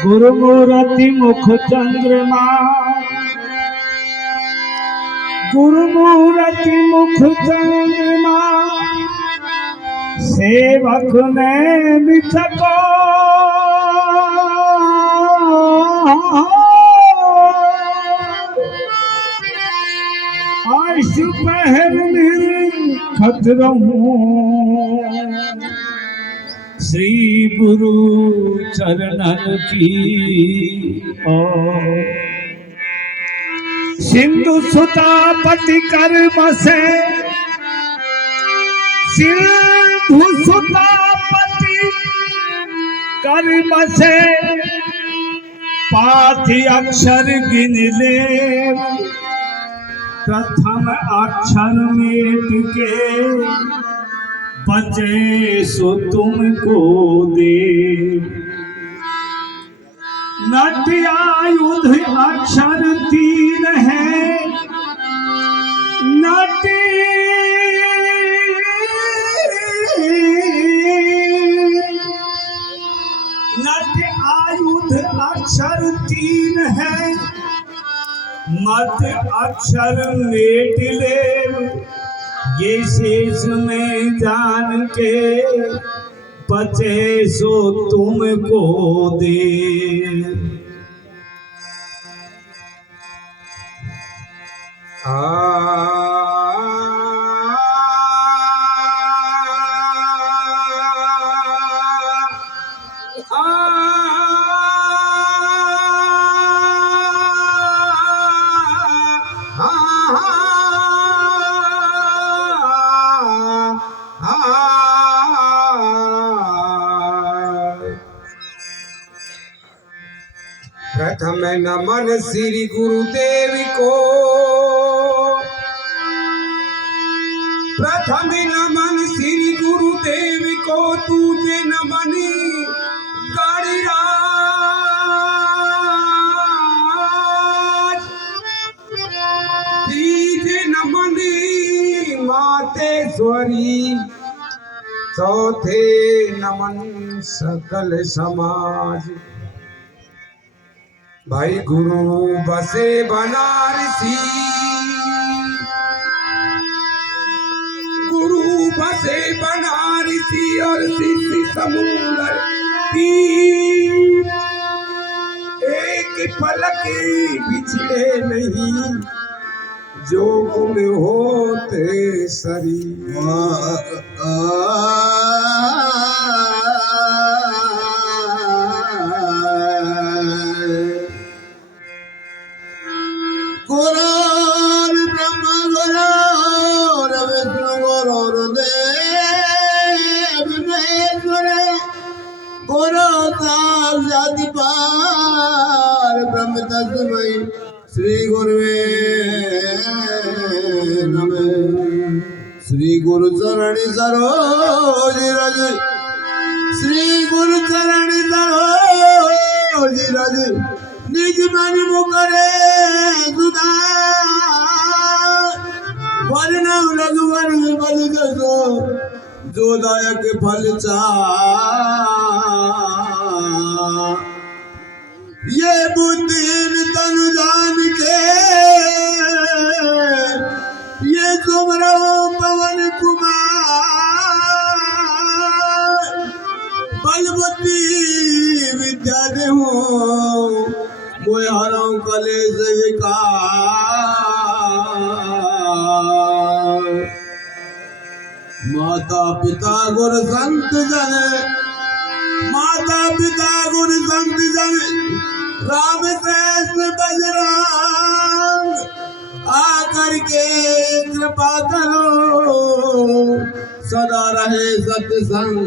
गुरुमूर्ति मुख चंद्रमा, गुरुमूर्ति मुख चंद्रमा, सेवक ने मिथको आशु पहर खतरहूं श्री गुरु चरणन की सिंधु सुता पति कर बसे, सिंधु सुता पति कर बसे, पाथि अक्षर गिन ले, प्रथम अक्षर मेट के बचे सो तुमको दे। नट्यायुध अक्षर 3 है, नट्यायुध अक्षर 3 है, मध्य अक्षर मेट ले, ये शेष में जान के बचे सो तुमको दे। प्रथम नमन श्री गुरुदेव को, प्रथम नमन श्री गुरुदेव को, तुझे नमनी गणराज, तीजे नमनी मातेश्वरी, चौथे नमन सकल समाज। भाई गुरु बसे बनारसी, गुरु बसे बनारसी और शिष्य समुंदर की, एक पलक बिछड़े नहीं जो गुण होते शरीर। ब्रह्म तस्मै श्री गुरुवे नमः। श्री गुरु चरणी सरोज रज, श्री गुरु चरणी सरोज रज, निज मन मुकरे सुधार, वर्ण रघुवर बल जसो, जो दायक फल चार। ये बुद्धि तनु जान के, ये तुमरो पवन कुमार, बल बुद्धि विद्या देहु, मोय हरऊ कलेश विकार। माता पिता गुरु संत जन, माता पिता गुरु संत जन, राम कृष्ण बजरंग, आकर के कृपा करो, सदा रहे सत्संग।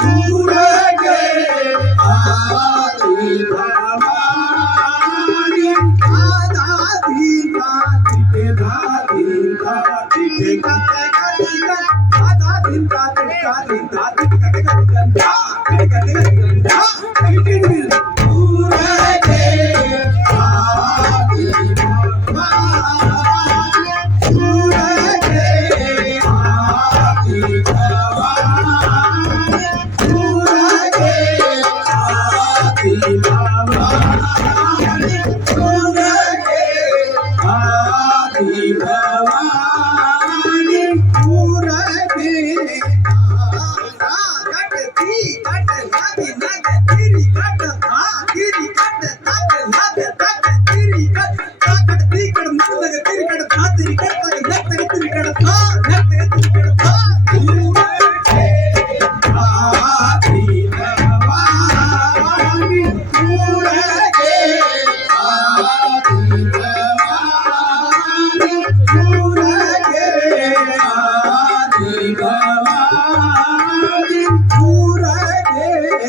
दूर गे आदि भवानी आधा दीदा तिथे धादी तिथे आधा दीदा तिथे दूर गे आदि भवानी दूर गे आदि भवानी दूर गे आदि भवानी दूर गे आदि भवानी दूर गे